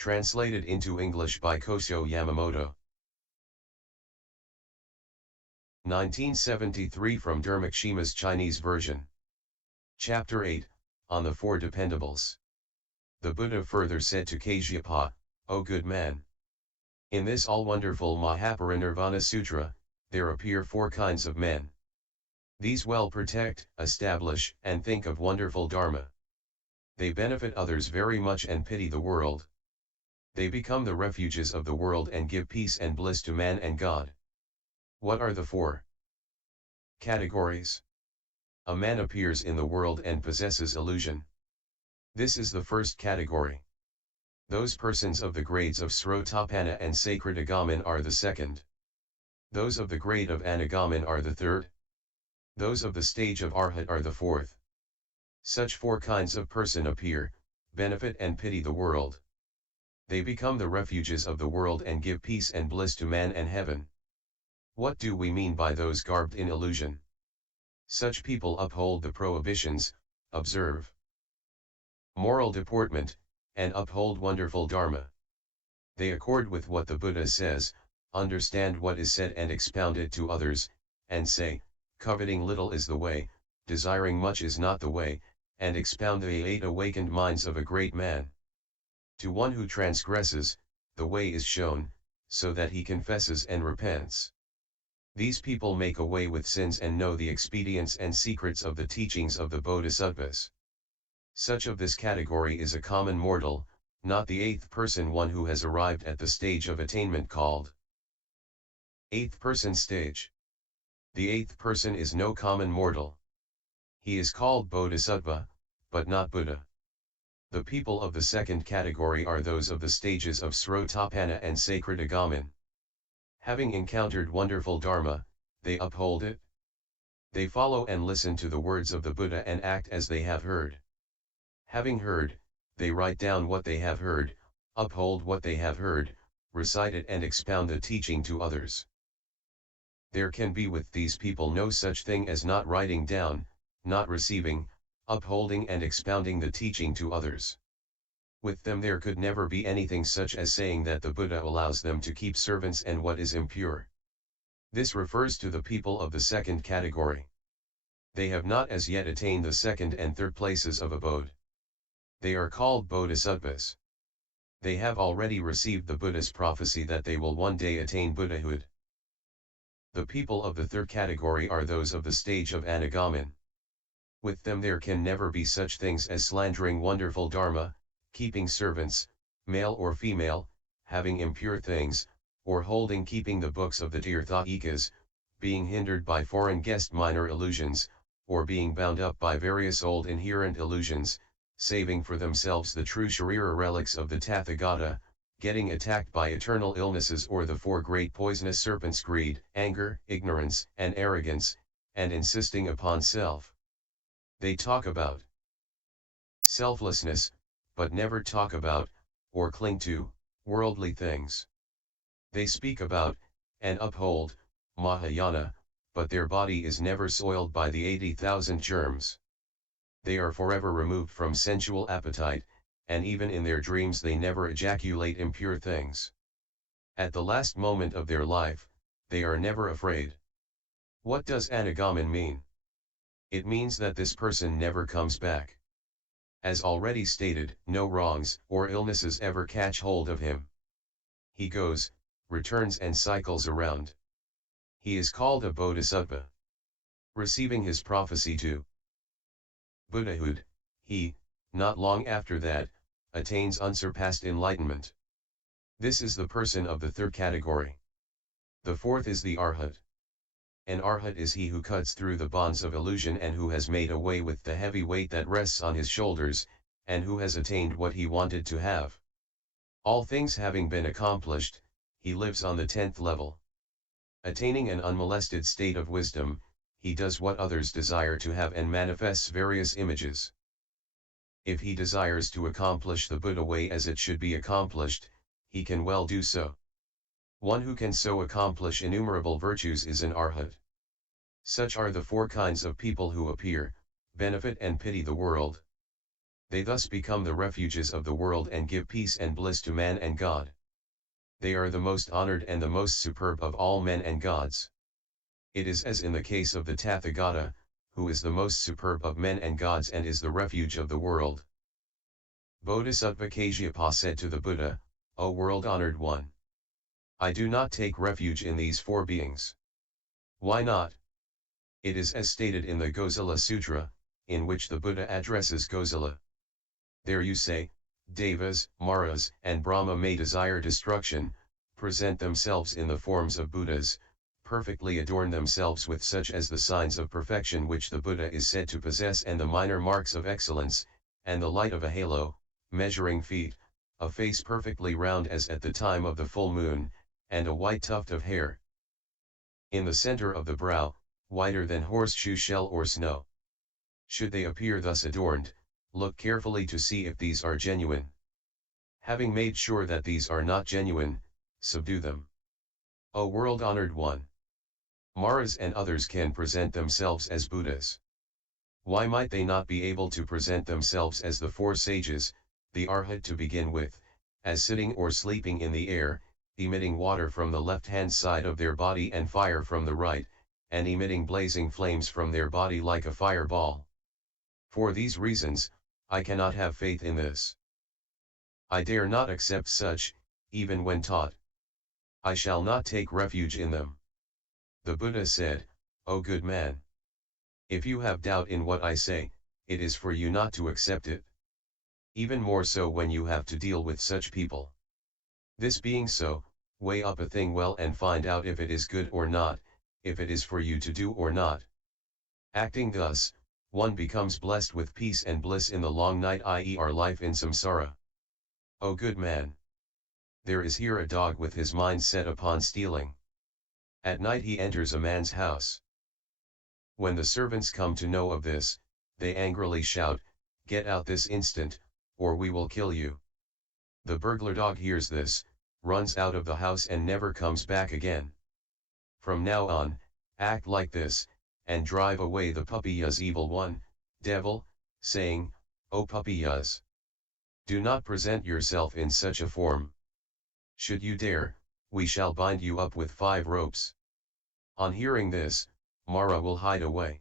Translated into English by Kosho Yamamoto. 1973 from Dharmakshema's Chinese version. Chapter 8, on the Four Dependables. The Buddha further said to Kasyapa, O good man. In this all-wonderful Mahaparinirvana Sutra, there appear four kinds of men. These well protect, establish, and think of wonderful Dharma. They benefit others very much and pity the world. They become the refuges of the world and give peace and bliss to man and God. What are the four categories? A man appears in the world and possesses illusion. This is the first category. Those persons of the grades of srotapanna and sakridagamin are the second. Those of the grade of anagamin are the third. Those of the stage of arhat are the fourth. Such four kinds of person appear, benefit and pity the world. They become the refuges of the world and give peace and bliss to man and heaven. What do we mean by those garbed in illusion? Such people uphold the prohibitions, observe moral deportment, and uphold wonderful Dharma. They accord with what the Buddha says, understand what is said and expound it to others, and say, coveting little is the way, desiring much is not the way, and expound the 8 awakened minds of a great man. To one who transgresses, the way is shown, so that he confesses and repents. These people make away with sins and know the expedients and secrets of the teachings of the Bodhisattvas. Such of this category is a common mortal, not the eighth person, one who has arrived at the stage of attainment called eighth person stage. The eighth person is no common mortal. He is called Bodhisattva, but not Buddha. The people of the second category are those of the stages of srotapanna and sakridagamin. Having encountered wonderful Dharma, they uphold it. They follow and listen to the words of the Buddha and act as they have heard. Having heard, they write down what they have heard, uphold what they have heard, recite it and expound the teaching to others. There can be with these people no such thing as not writing down, not receiving, upholding and expounding the teaching to others. With them there could never be anything such as saying that the Buddha allows them to keep servants and what is impure. This refers to the people of the second category. They have not as yet attained the second and third places of abode. They are called bodhisattvas. They have already received the Buddha's prophecy that they will one day attain Buddhahood. The people of the third category are those of the stage of anagamin. With them there can never be such things as slandering wonderful Dharma, keeping servants, male or female, having impure things, or holding keeping the books of the Tirthayikas, being hindered by foreign guest minor illusions, or being bound up by various old inherent illusions, saving for themselves the true Sharira relics of the Tathagata, getting attacked by eternal illnesses or the four great poisonous serpents greed, anger, ignorance, and arrogance, and insisting upon self. They talk about selflessness, but never talk about, or cling to, worldly things. They speak about, and uphold, Mahayana, but their body is never soiled by the 80,000 germs. They are forever removed from sensual appetite, and even in their dreams they never ejaculate impure things. At the last moment of their life, they are never afraid. What does anagamin mean? It means that this person never comes back. As already stated, no wrongs or illnesses ever catch hold of him. He goes, returns and cycles around. He is called a bodhisattva. Receiving his prophecy to Buddhahood, he, not long after that, attains unsurpassed enlightenment. This is the person of the third category. The fourth is the arhat. An arhat is he who cuts through the bonds of illusion and who has made away with the heavy weight that rests on his shoulders, and who has attained what he wanted to have. All things having been accomplished, he lives on the 10th level. Attaining an unmolested state of wisdom, he does what others desire to have and manifests various images. If he desires to accomplish the Buddha way as it should be accomplished, he can well do so. One who can so accomplish innumerable virtues is an arhat. Such are the four kinds of people who appear, benefit and pity the world. They thus become the refuges of the world and give peace and bliss to man and God. They are the most honored and the most superb of all men and gods. It is as in the case of the Tathagata, who is the most superb of men and gods and is the refuge of the world. Bodhisattva Kasyapa said to the Buddha, O world-honored one, I do not take refuge in these four beings. Why not? It is as stated in the Gosala Sutra, in which the Buddha addresses Gosala. There you say, Devas, Maras, and Brahma may desire destruction, present themselves in the forms of Buddhas, perfectly adorn themselves with such as the signs of perfection which the Buddha is said to possess and the minor marks of excellence, and the light of a halo, measuring feet, a face perfectly round as at the time of the full moon, and a white tuft of hair in the center of the brow, whiter than horseshoe shell or snow. Should they appear thus adorned, look carefully to see if these are genuine. Having made sure that these are not genuine, subdue them. O world-honored one! Maras and others can present themselves as Buddhas. Why might they not be able to present themselves as the four sages, the arhat to begin with, as sitting or sleeping in the air, emitting water from the left-hand side of their body and fire from the right, and emitting blazing flames from their body like a fireball? For these reasons, I cannot have faith in this. I dare not accept such, even when taught. I shall not take refuge in them. The Buddha said, O good man! If you have doubt in what I say, it is for you not to accept it. Even more so when you have to deal with such people. This being so, weigh up a thing well and find out if it is good or not, if it is for you to do or not. Acting thus, one becomes blessed with peace and bliss in the long night, i.e. our life in samsara. O good man! There is here a dog with his mind set upon stealing. At night he enters a man's house. When the servants come to know of this, they angrily shout, Get out this instant, or we will kill you. The burglar dog hears this, runs out of the house and never comes back again. From now on, act like this, and drive away the puppyas evil one, devil, saying, O puppyas! Do not present yourself in such a form. Should you dare, we shall bind you up with 5 ropes. On hearing this, Mara will hide away.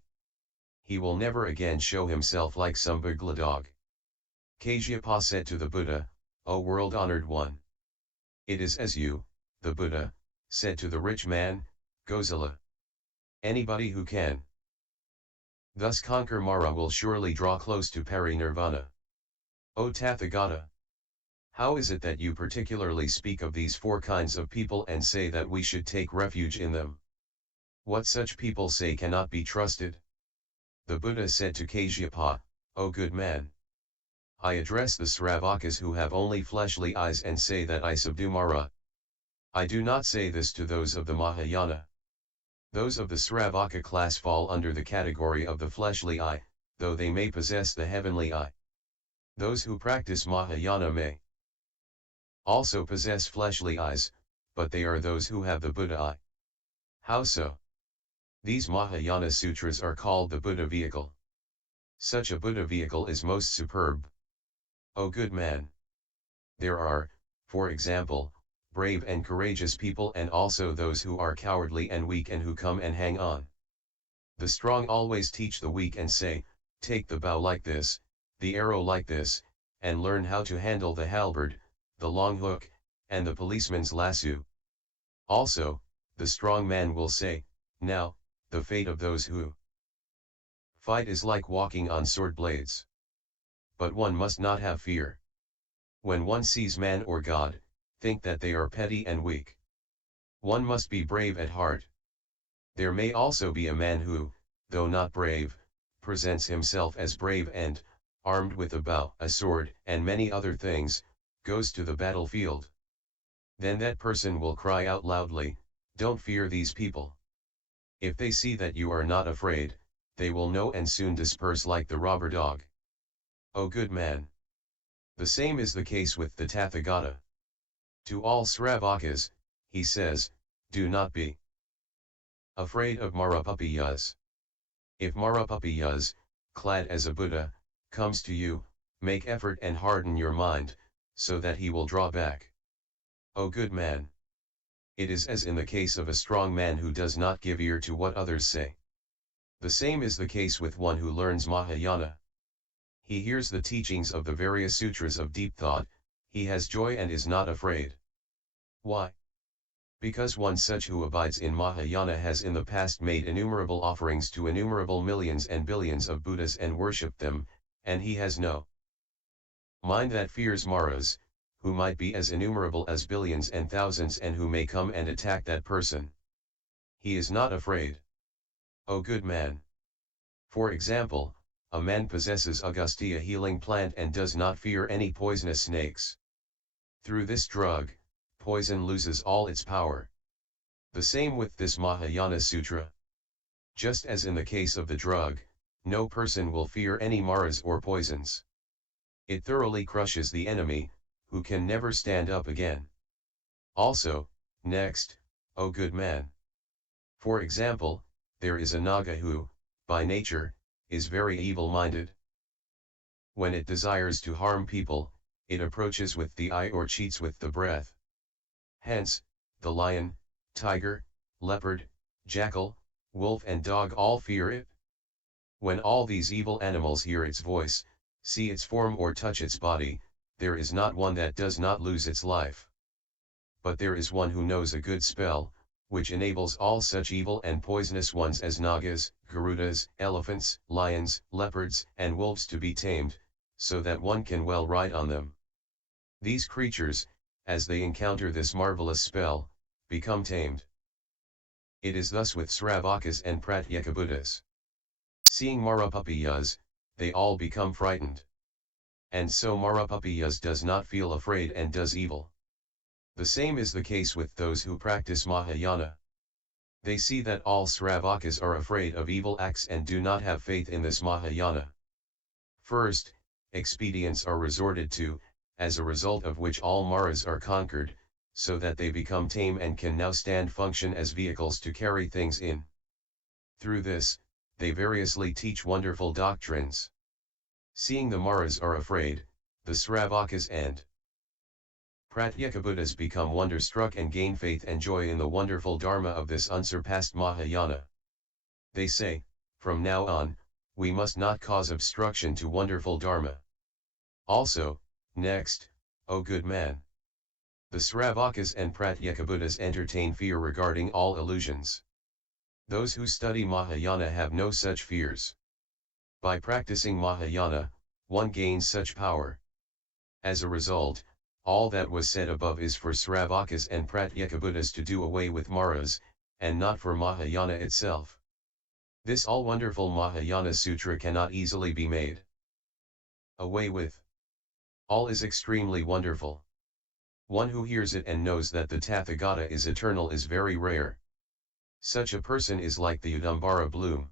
He will never again show himself like some burglar dog. Kasyapa said to the Buddha, O world-honored one! It is as you, the Buddha, said to the rich man, Gosala. Anybody who can thus conquer Mara will surely draw close to parinirvana. O Tathagata! How is it that you particularly speak of these 4 kinds of people and say that we should take refuge in them? What such people say cannot be trusted. The Buddha said to Kasyapa, O good man! I address the Sravakas who have only fleshly eyes and say that I subdue Mara. I do not say this to those of the Mahayana. Those of the Sravaka class fall under the category of the fleshly eye, though they may possess the heavenly eye. Those who practice Mahayana may also possess fleshly eyes, but they are those who have the Buddha eye. How so? These Mahayana sutras are called the Buddha vehicle. Such a Buddha vehicle is most superb. O good man! There are, for example, brave and courageous people and also those who are cowardly and weak and who come and hang on. The strong always teach the weak and say, take the bow like this, the arrow like this, and learn how to handle the halberd, the long hook, and the policeman's lasso. Also, the strong man will say, now, the fate of those who fight is like walking on sword blades. But one must not have fear. When one sees man or God, think that they are petty and weak. One must be brave at heart. There may also be a man who, though not brave, presents himself as brave and, armed with a bow, a sword, and many other things, goes to the battlefield. Then that person will cry out loudly, don't fear these people. If they see that you are not afraid, they will know and soon disperse like the robber dog. O good man! The same is the case with the Tathagata. To all Sravakas, he says, do not be afraid of Marapapiyas. If Marapapiyas, clad as a Buddha, comes to you, Make effort and harden your mind, so that he will draw back. O good man! It is as in the case of a strong man who does not give ear to what others say. The same is the case with one who learns Mahayana. He hears the teachings of the various sutras of deep thought, he has joy and is not afraid. Why? Because one such who abides in Mahayana has in the past made innumerable offerings to innumerable millions and billions of Buddhas and worshipped them, and he has no mind that fears Maras, who might be as innumerable as billions and thousands and who may come and attack that person. He is not afraid. O good man! For example, a man possesses Agastya healing plant and does not fear any poisonous snakes. Through this drug, poison loses all its power. The same with this Mahayana Sutra. Just as in the case of the drug, no person will fear any maras or poisons. It thoroughly crushes the enemy, who can never stand up again. Also, next, O good man! For example, there is a naga who, by nature, is very evil-minded. When it desires to harm people, it approaches with the eye or cheats with the breath. Hence, the lion, tiger, leopard, jackal, wolf and dog all fear it. When all these evil animals hear its voice, see its form or touch its body, there is not one that does not lose its life. But there is one who knows a good spell, which enables all such evil and poisonous ones as nagas, garudas, elephants, lions, leopards, and wolves to be tamed, so that one can well ride on them. These creatures, as they encounter this marvelous spell, become tamed. It is thus with Sravakas and Pratyekabuddhas. Seeing Marapapiyas, they all become frightened. And so Marapapiyas does not feel afraid and does evil. The same is the case with those who practice Mahayana. They see that all Sravakas are afraid of evil acts and do not have faith in this Mahayana. First, expedients are resorted to, as a result of which all Maras are conquered, so that they become tame and can now stand function as vehicles to carry things in. Through this, they variously teach wonderful doctrines. Seeing the Maras are afraid, the Sravakas and Pratyekabuddhas become wonderstruck and gain faith and joy in the wonderful Dharma of this unsurpassed Mahayana. They say, from now on, we must not cause obstruction to wonderful Dharma. Also, next, O good man! The Sravakas and Pratyekabuddhas entertain fear regarding all illusions. Those who study Mahayana have no such fears. By practicing Mahayana, one gains such power. As a result, all that was said above is for Sravakas and Pratyekabuddhas to do away with Maras, and not for Mahayana itself. This all-wonderful Mahayana Sutra cannot easily be made away with. All is extremely wonderful. One who hears it and knows that the Tathagata is eternal is very rare. Such a person is like the Udambara bloom.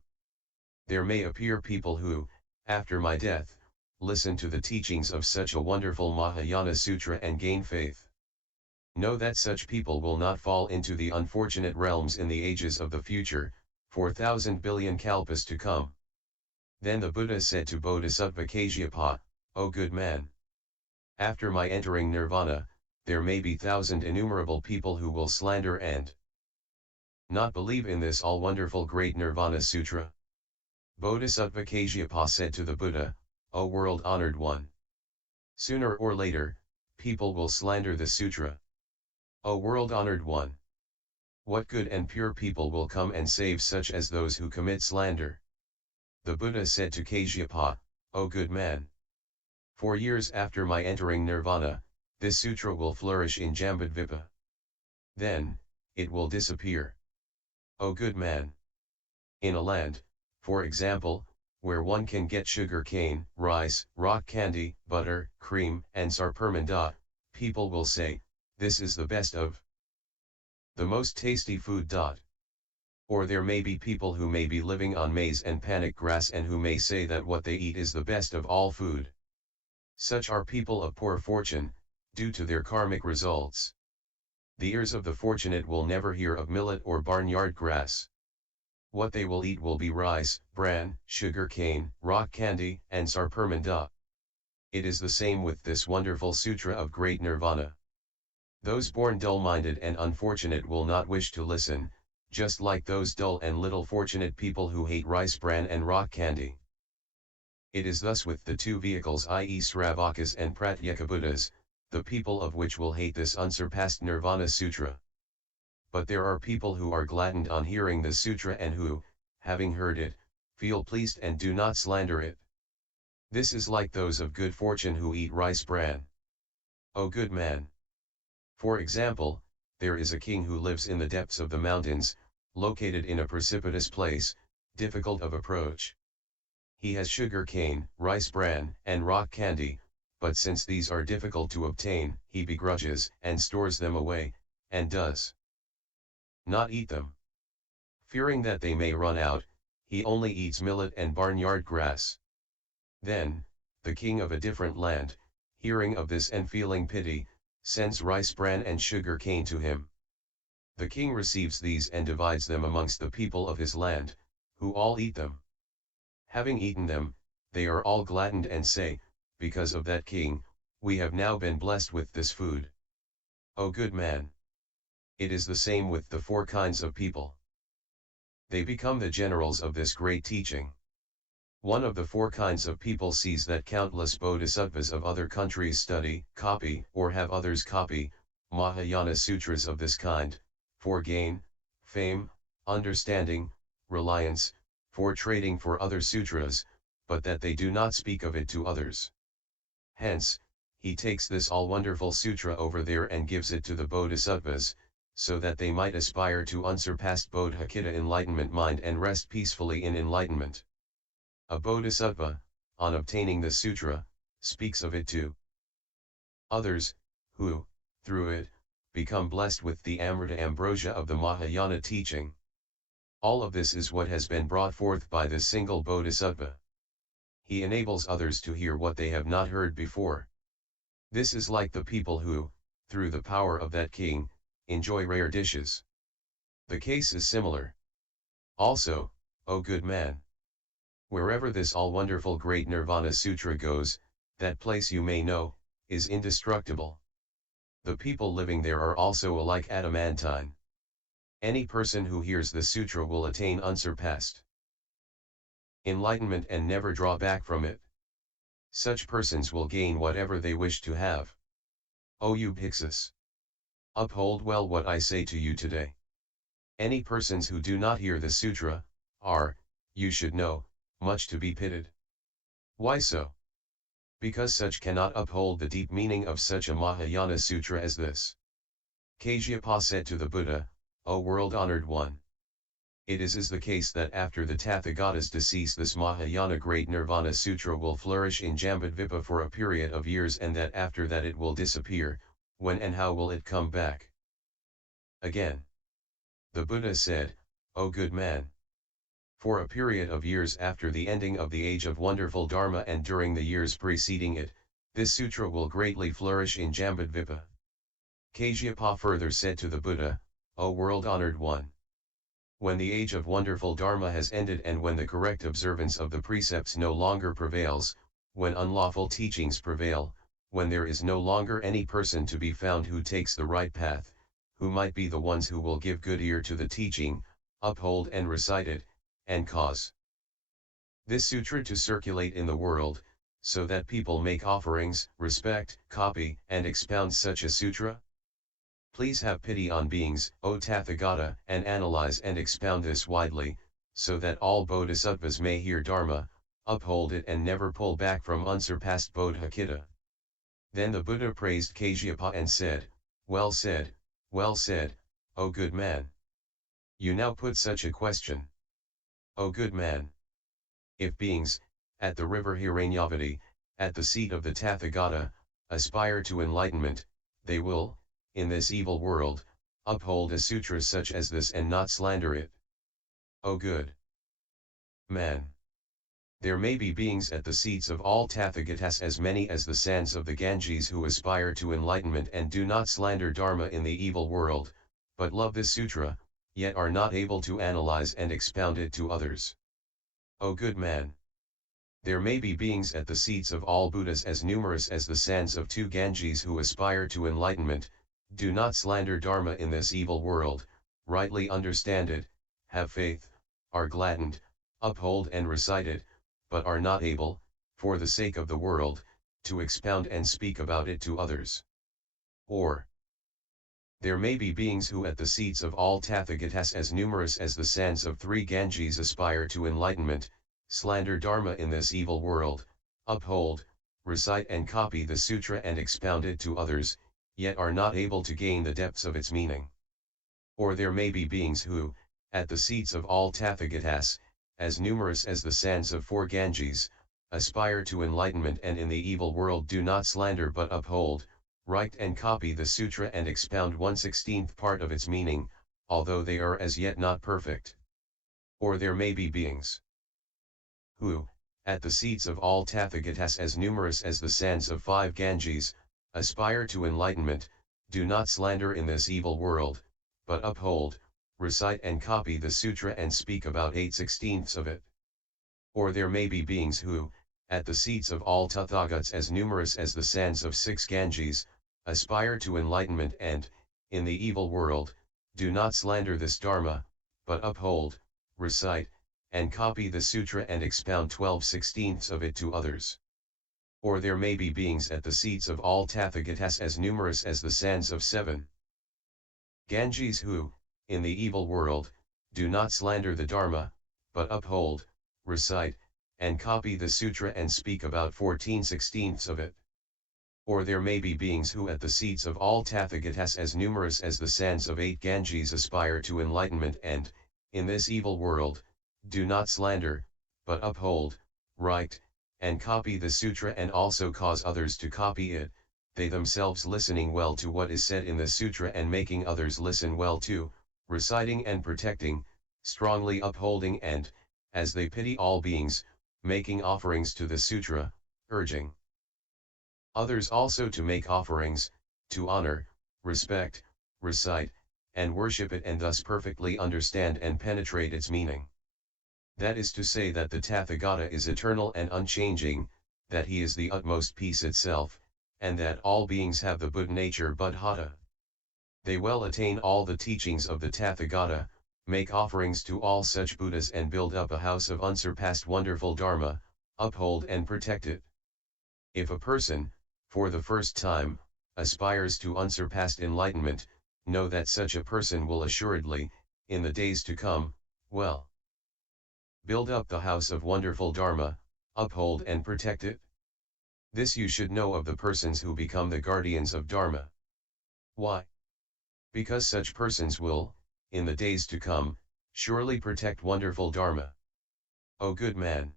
There may appear people who, after my death, listen to the teachings of such a wonderful Mahayana Sutra and gain faith. Know that such people will not fall into the unfortunate realms in the ages of the future, 4,000 billion kalpas to come. Then the Buddha said to Bodhisattva Kasyapa, O good man! After my entering nirvana, there may be thousand innumerable people who will slander and not believe in this all-wonderful great Nirvana Sutra. Bodhisattva Kasyapa said to the Buddha, O world-honored one! Sooner or later, people will slander the sutra. O world-honored one! What good and pure people will come and save such as those who commit slander? The Buddha said to Kasyapa, O good man! 4 years after my entering nirvana, this sutra will flourish in Jambudvipa. Then, it will disappear. O good man! In a land, for example, where one can get sugar cane, rice, rock candy, butter, cream, and sarpermanda, people will say, this is the best of the most tasty food. Or there may be people who may be living on maize and panic grass and who may say that what they eat is the best of all food. Such are people of poor fortune, due to their karmic results. The ears of the fortunate will never hear of millet or barnyard grass. What they will eat will be rice, bran, sugar cane, rock candy, and sarpermanda. It is the same with this wonderful sutra of great nirvana. Those born dull-minded and unfortunate will not wish to listen, just like those dull and little fortunate people who hate rice bran and rock candy. It is thus with the two vehicles, i.e. Sravakas and Pratyekabuddhas, the people of which will hate this unsurpassed Nirvana Sutra. But there are people who are gladdened on hearing the sutra and who, having heard it, feel pleased and do not slander it. This is like those of good fortune who eat rice bran. O good man! For example, there is a king who lives in the depths of the mountains, located in a precipitous place, difficult of approach. He has sugar cane, rice bran, and rock candy, but since these are difficult to obtain, he begrudges and stores them away, and does not eat them. Fearing that they may run out, he only eats millet and barnyard grass. Then, the king of a different land, hearing of this and feeling pity, sends rice bran and sugar cane to him. The king receives these and divides them amongst the people of his land, who all eat them. Having eaten them, they are all gladdened and say, because of that king, we have now been blessed with this food. O good man! It is the same with the four kinds of people. They become the generals of this great teaching. One of the four kinds of people sees that countless bodhisattvas of other countries study, copy, or have others copy, Mahayana sutras of this kind, for gain, fame, understanding, reliance, for trading for other sutras, but that they do not speak of it to others. Hence, he takes this all-wonderful sutra over there and gives it to the bodhisattvas, so that they might aspire to unsurpassed bodhicitta enlightenment mind and rest peacefully in enlightenment. A bodhisattva, on obtaining the sutra, speaks of it to others, who, through it, become blessed with the amrita ambrosia of the Mahayana teaching. All of this is what has been brought forth by this single bodhisattva. He enables others to hear what they have not heard before. This is like the people who, through the power of that king, enjoy rare dishes. The case is similar. Also, O good man! Wherever this all-wonderful great Nirvana Sutra goes, that place you may know, is indestructible. The people living there are also alike adamantine. Any person who hears the sutra will attain unsurpassed enlightenment and never draw back from it. Such persons will gain whatever they wish to have. O you Bhiksus! Uphold well what I say to you today. Any persons who do not hear the sutra, are, you should know, much to be pitied. Why so? Because such cannot uphold the deep meaning of such a Mahayana sutra as this. Kasyapa said to the Buddha, O world-honored one! It is the case that after the Tathagata's decease this Mahayana great Nirvana Sutra will flourish in Jambudvipa for a period of years, and that after that it will disappear. When and how will it come back? Again, the Buddha said, O good man! For a period of years after the ending of the age of Wonderful Dharma and during the years preceding it, this sutra will greatly flourish in Jambudvipa. Kasyapa further said to the Buddha, O world-honored one! When the age of Wonderful Dharma has ended and when the correct observance of the precepts no longer prevails, when unlawful teachings prevail, when there is no longer any person to be found who takes the right path, who might be the ones who will give good ear to the teaching, uphold and recite it, and cause this sutra to circulate in the world, so that people make offerings, respect, copy, and expound such a sutra? Please have pity on beings, O Tathagata, and analyze and expound this widely, so that all bodhisattvas may hear Dharma, uphold it and never pull back from unsurpassed bodhicitta. Then the Buddha praised Kasyapa and said, well said, O good man! You now put such a question. O good man! If beings, at the river Hiranyavati, at the seat of the Tathagata, aspire to enlightenment, they will, in this evil world, uphold a sutra such as this and not slander it. O good man! There may be beings at the seats of all Tathagatas as many as the sands of the Ganges who aspire to enlightenment and do not slander Dharma in the evil world, but love this sutra, yet are not able to analyze and expound it to others. O good man! There may be beings at the seats of all Buddhas as numerous as the sands of 2 Ganges who aspire to enlightenment, do not slander Dharma in this evil world, rightly understand it, have faith, are gladdened, uphold and recite it, but are not able, for the sake of the world, to expound and speak about it to others. Or, there may be beings who at the seats of all Tathagatas as numerous as the sands of 3 Ganges aspire to enlightenment, slander Dharma in this evil world, uphold, recite and copy the sutra and expound it to others, yet are not able to gain the depths of its meaning. Or there may be beings who, at the seats of all Tathagatas, as numerous as the sands of 4 Ganges, aspire to enlightenment and in the evil world do not slander but uphold, write and copy the sutra and expound 1/16th part of its meaning, although they are as yet not perfect. Or there may be beings who, at the seats of all Tathagatas as numerous as the sands of 5 Ganges, aspire to enlightenment, do not slander in this evil world, but uphold, recite and copy the sutra and speak about 8/16ths of it. Or there may be beings who, at the seats of all Tathagats as numerous as the sands of 6 Ganges, aspire to enlightenment and, in the evil world, do not slander this Dharma, but uphold, recite, and copy the sutra and expound 12/16ths of it to others. Or there may be beings at the seats of all Tathagatas as numerous as the sands of 7 Ganges who, in the evil world, do not slander the Dharma, but uphold, recite, and copy the sutra and speak about 14/16ths of it. Or there may be beings who at the seats of all Tathagatas as numerous as the sands of 8 Ganges aspire to enlightenment and, in this evil world, do not slander, but uphold, write, and copy the sutra and also cause others to copy it, they themselves listening well to what is said in the sutra and making others listen well too, reciting and protecting, strongly upholding and, as they pity all beings, making offerings to the sutra, urging others also to make offerings, to honor, respect, recite, and worship it and thus perfectly understand and penetrate its meaning. That is to say that the Tathagata is eternal and unchanging, that he is the utmost peace itself, and that all beings have the Buddha nature Buddhata. They well attain all the teachings of the Tathagata, make offerings to all such Buddhas and build up a house of unsurpassed wonderful Dharma, uphold and protect it. If a person, for the first time, aspires to unsurpassed enlightenment, know that such a person will assuredly, in the days to come, well, build up the house of wonderful Dharma, uphold and protect it. This you should know of the persons who become the guardians of Dharma. Why? Because such persons will, in the days to come, surely protect wonderful Dharma. O good man!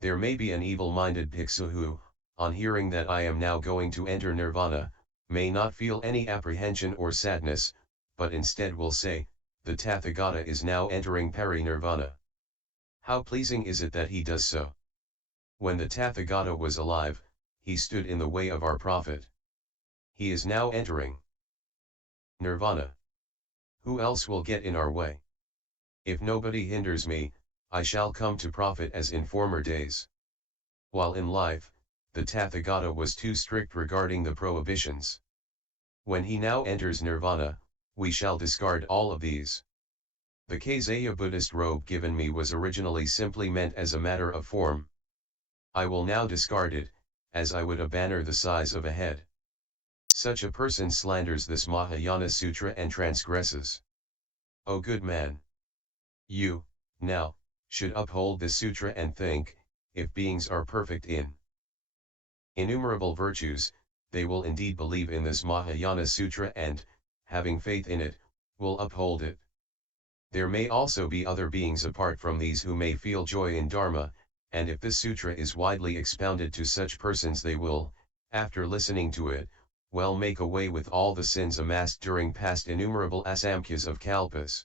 There may be an evil-minded bhikkhu who, on hearing that I am now going to enter Nirvana, may not feel any apprehension or sadness, but instead will say, the Tathagata is now entering Parinirvana. How pleasing is it that he does so! When the Tathagata was alive, he stood in the way of our Prophet. He is now entering Nirvana. Who else will get in our way? If nobody hinders me, I shall come to Prophet as in former days. While in life, the Tathagata was too strict regarding the prohibitions. When he now enters Nirvana, we shall discard all of these. The Kasyapa Buddhist robe given me was originally simply meant as a matter of form. I will now discard it, as I would a banner the size of a head. Such a person slanders this Mahayana Sutra and transgresses. O good man! You, now, should uphold this sutra and think, if beings are perfect in innumerable virtues, they will indeed believe in this Mahayana Sutra and, having faith in it, will uphold it. There may also be other beings apart from these who may feel joy in Dharma, and if this sutra is widely expounded to such persons they will, after listening to it, well make away with all the sins amassed during past innumerable asamkhas of kalpas.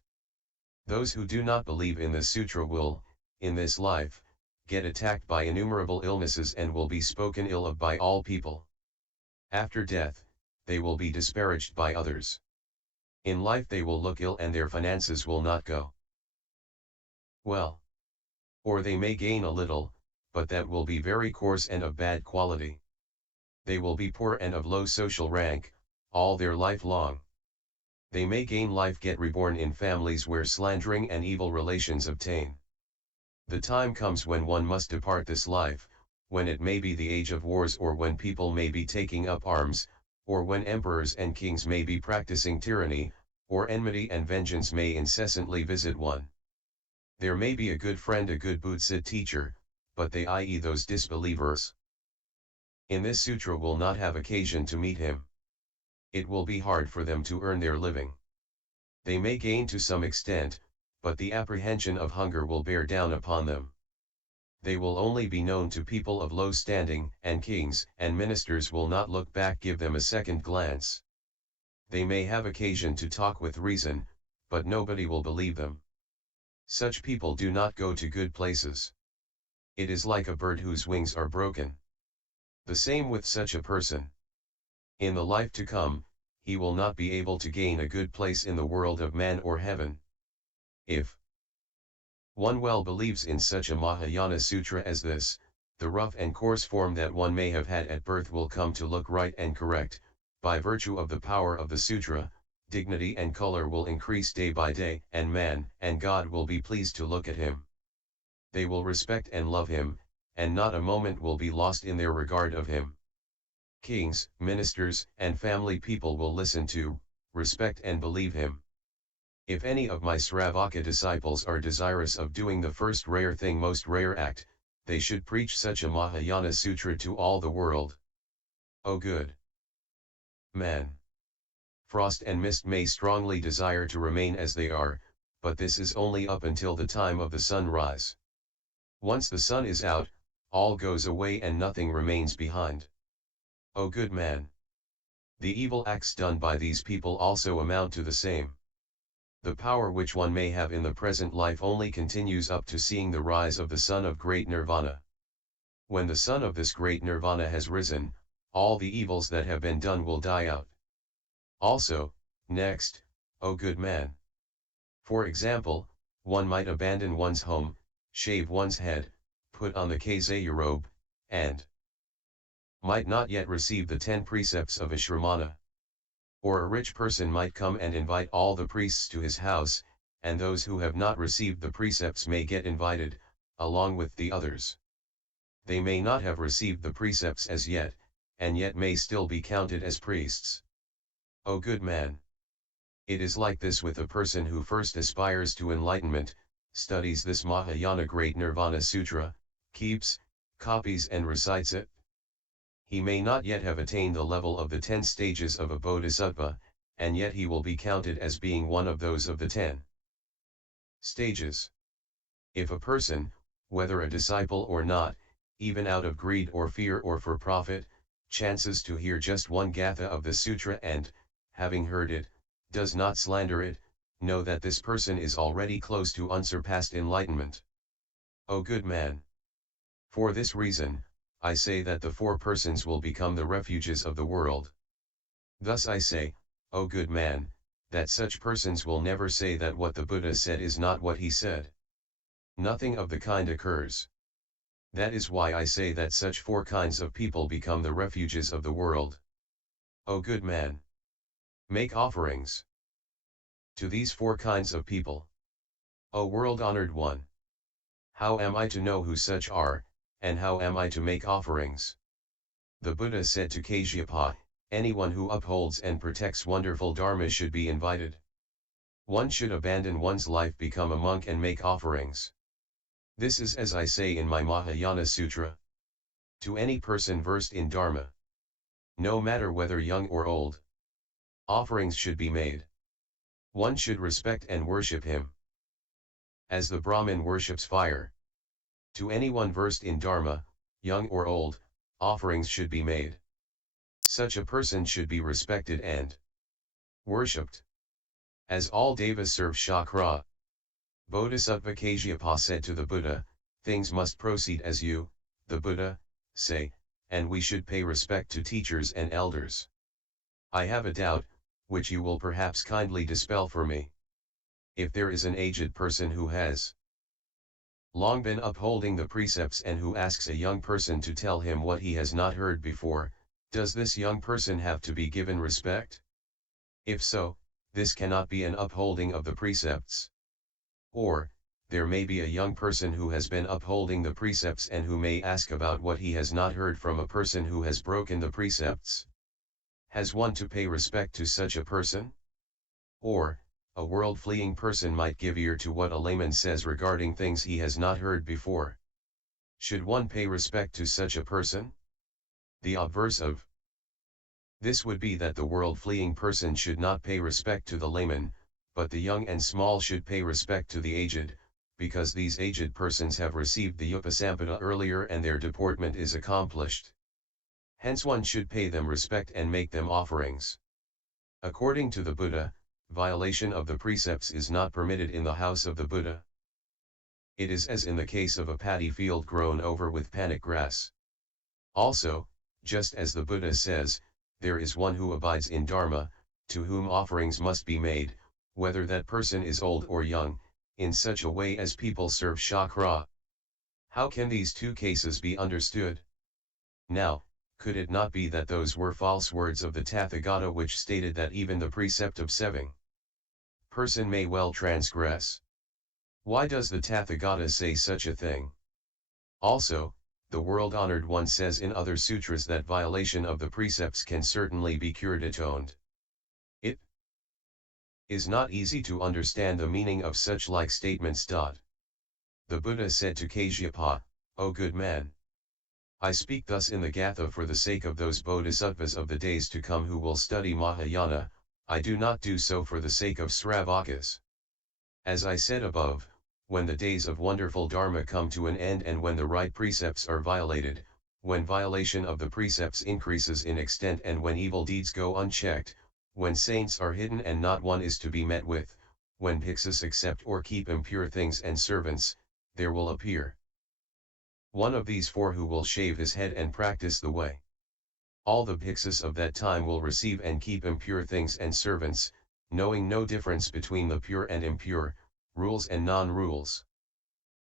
Those who do not believe in the sutra will, in this life, get attacked by innumerable illnesses and will be spoken ill of by all people. After death, they will be disparaged by others. In life they will look ill and their finances will not go well. Or they may gain a little, but that will be very coarse and of bad quality. They will be poor and of low social rank, all their life long. They may gain life, get reborn in families where slandering and evil relations obtain. The time comes when one must depart this life, when it may be the age of wars, or when people may be taking up arms, or when emperors and kings may be practicing tyranny, or enmity and vengeance may incessantly visit one. There may be a good friend, a good Buddhist teacher, but they, i.e. those disbelievers, in this sutra will not have occasion to meet him. It will be hard for them to earn their living. They may gain to some extent, but the apprehension of hunger will bear down upon them. They will only be known to people of low standing, and kings and ministers will not look back, give them a second glance. They may have occasion to talk with reason, but nobody will believe them. Such people do not go to good places. It is like a bird whose wings are broken. The same with such a person. In the life to come, he will not be able to gain a good place in the world of man or heaven. If one well believes in such a Mahayana Sutra as this, the rough and coarse form that one may have had at birth will come to look right and correct. By virtue of the power of the sutra, dignity and color will increase day by day, and man and God will be pleased to look at him. They will respect and love him, and not a moment will be lost in their regard of him. Kings, ministers, and family people will listen to, respect and believe him. If any of my Sravaka disciples are desirous of doing the first rare thing, most rare act, they should preach such a Mahayana Sutra to all the world. O good man! Frost and mist may strongly desire to remain as they are, but this is only up until the time of the sunrise. Once the sun is out, all goes away and nothing remains behind. O good man! The evil acts done by these people also amount to the same. The power which one may have in the present life only continues up to seeing the rise of the sun of great Nirvana. When the sun of this great Nirvana has risen, all the evils that have been done will die out. Also, next, O good man! For example, one might abandon one's home, shave one's head, put on the Kasyapa robe, and might not yet receive the 10 precepts of a Shramana. Or a rich person might come and invite all the priests to his house, and those who have not received the precepts may get invited, along with the others. They may not have received the precepts as yet, and yet may still be counted as priests. O good man! It is like this with a person who first aspires to enlightenment, studies this Mahayana Great Nirvana Sutra, keeps, copies and recites it. He may not yet have attained the level of the 10 stages of a bodhisattva, and yet he will be counted as being one of those of the 10 stages. If a person, whether a disciple or not, even out of greed or fear or for profit, chances to hear just one gatha of the sutra and, having heard it, does not slander it, know that this person is already close to unsurpassed enlightenment. O good man! For this reason, I say that the 4 persons will become the refuges of the world. Thus I say, O good man, that such persons will never say that what the Buddha said is not what he said. Nothing of the kind occurs. That is why I say that such 4 kinds of people become the refuges of the world. O good man! Make offerings to these 4 kinds of people. O world-honored one! How am I to know who such are, and how am I to make offerings? The Buddha said to Kasyapa, anyone who upholds and protects wonderful Dharma should be invited. One should abandon one's life, become a monk and make offerings. This is as I say in my Mahayana Sutra. To any person versed in Dharma, no matter whether young or old, offerings should be made. One should respect and worship him as the Brahmin worships fire. To anyone versed in Dharma, young or old, offerings should be made. Such a person should be respected and worshipped. As all devas serve Shakra. Bodhisattva Kasyapa said to the Buddha, things must proceed as you, the Buddha, say, and we should pay respect to teachers and elders. I have a doubt, which you will perhaps kindly dispel for me. If there is an aged person who has long been upholding the precepts and who asks a young person to tell him what he has not heard before, does this young person have to be given respect? If so, this cannot be an upholding of the precepts. Or, there may be a young person who has been upholding the precepts and who may ask about what he has not heard from a person who has broken the precepts. Has one to pay respect to such a person? Or, a world-fleeing person might give ear to what a layman says regarding things he has not heard before. Should one pay respect to such a person? The obverse of this would be that the world-fleeing person should not pay respect to the layman, but the young and small should pay respect to the aged, because these aged persons have received the upasampada earlier and their deportment is accomplished. Hence one should pay them respect and make them offerings. According to the Buddha, violation of the precepts is not permitted in the house of the Buddha. It is as in the case of a paddy field grown over with panic grass. Also, just as the Buddha says, there is one who abides in Dharma, to whom offerings must be made, whether that person is old or young, in such a way as people serve chakra. How can these two cases be understood? Now, could it not be that those were false words of the Tathagata which stated that even the precept of seving person may well transgress? Why does the Tathagata say such a thing? Also, the world-honored one says in other sutras that violation of the precepts can certainly be cured atoned. It is not easy to understand the meaning of such like statements. The Buddha said to Kasyapa, "O good man, I speak thus in the Gatha for the sake of those bodhisattvas of the days to come who will study Mahayana, I do not do so for the sake of Sravakas. As I said above, when the days of wonderful Dharma come to an end and when the right precepts are violated, when violation of the precepts increases in extent and when evil deeds go unchecked, when saints are hidden and not one is to be met with, when bhikkhus accept or keep impure things and servants, there will appear one of these four who will shave his head and practice the way. All the bhikkhus of that time will receive and keep impure things and servants, knowing no difference between the pure and impure, rules and non-rules.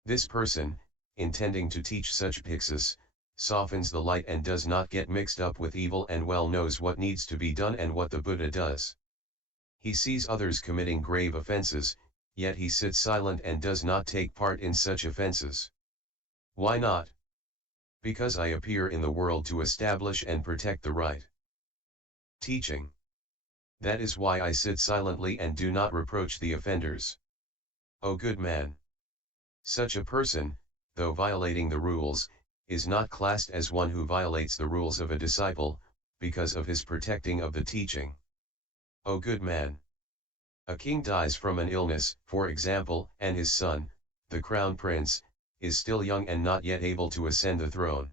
This person, intending to teach such bhikkhus, softens the light and does not get mixed up with evil and well knows what needs to be done and what the Buddha does. He sees others committing grave offenses, yet he sits silent and does not take part in such offenses. Why not? Because I appear in the world to establish and protect the right teaching. That is why I sit silently and do not reproach the offenders. O good man! Such a person, though violating the rules, is not classed as one who violates the rules of a disciple, because of his protecting of the teaching. O good man! A king dies from an illness, for example, and his son, the crown prince, is still young and not yet able to ascend the throne.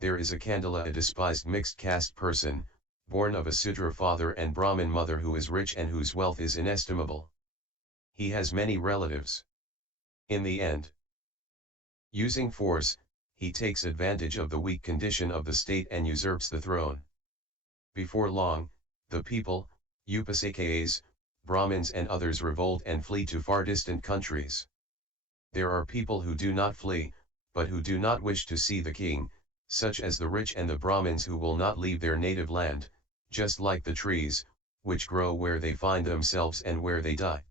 There is a Kandala, a despised mixed caste person, born of a Sudra father and Brahmin mother who is rich and whose wealth is inestimable. He has many relatives. In the end, using force, he takes advantage of the weak condition of the state and usurps the throne. Before long, the people, Upasakas, Brahmins and others revolt and flee to far distant countries. There are people who do not flee, but who do not wish to see the king, such as the rich and the Brahmins who will not leave their native land, just like the trees, which grow where they find themselves and where they die.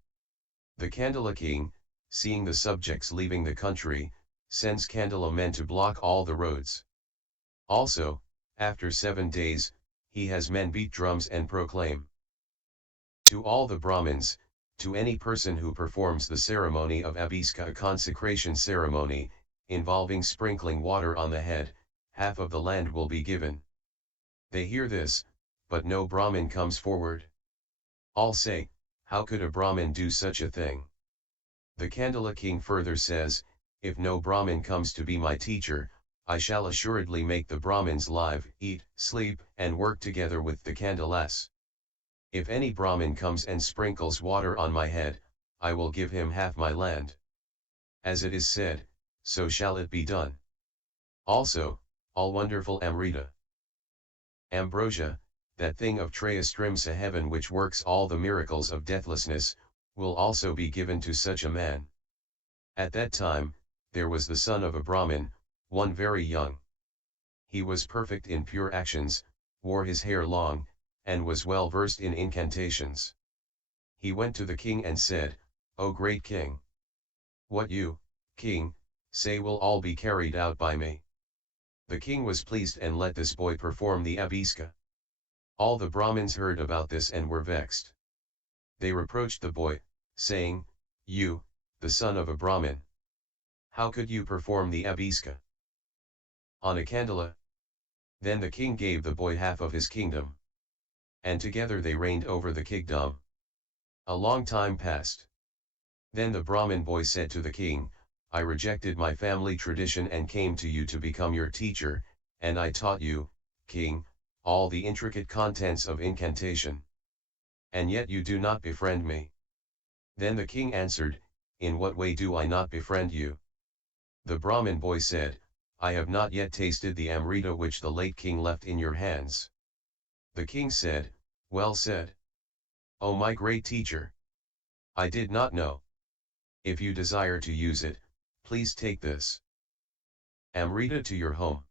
The Kandala king, seeing the subjects leaving the country, sends Kandala men to block all the roads. Also, after 7 days, he has men beat drums and proclaim to all the Brahmins, to any person who performs the ceremony of Abhiska, a consecration ceremony, involving sprinkling water on the head, half of the land will be given. They hear this, but no Brahmin comes forward. All say, how could a Brahmin do such a thing? The Kandala king further says, if no Brahmin comes to be my teacher, I shall assuredly make the Brahmins live, eat, sleep, and work together with the Kandalas. If any Brahmin comes and sprinkles water on my head, I will give him half my land. As it is said, so shall it be done. Also, all wonderful Amrita, ambrosia, that thing of Trayastrimsa heaven which works all the miracles of deathlessness, will also be given to such a man. At that time, there was the son of a Brahmin, one very young. He was perfect in pure actions, wore his hair long, and was well versed in incantations. He went to the king and said, "O great king! What you, king, say will all be carried out by me." The king was pleased and let this boy perform the abhiska. All the Brahmins heard about this and were vexed. They reproached the boy, saying, "You, the son of a Brahmin, how could you perform the abhiska on a candela?" Then the king gave the boy half of his kingdom. And together they reigned over the kingdom. A long time passed. Then the Brahmin boy said to the king, "I rejected my family tradition and came to you to become your teacher, and I taught you, king, all the intricate contents of incantation. And yet you do not befriend me." Then the king answered, "In what way do I not befriend you?" The Brahmin boy said, "I have not yet tasted the amrita which the late king left in your hands." The king said, "Well said. O my great teacher! I did not know. If you desire to use it, please take this amrita to your home."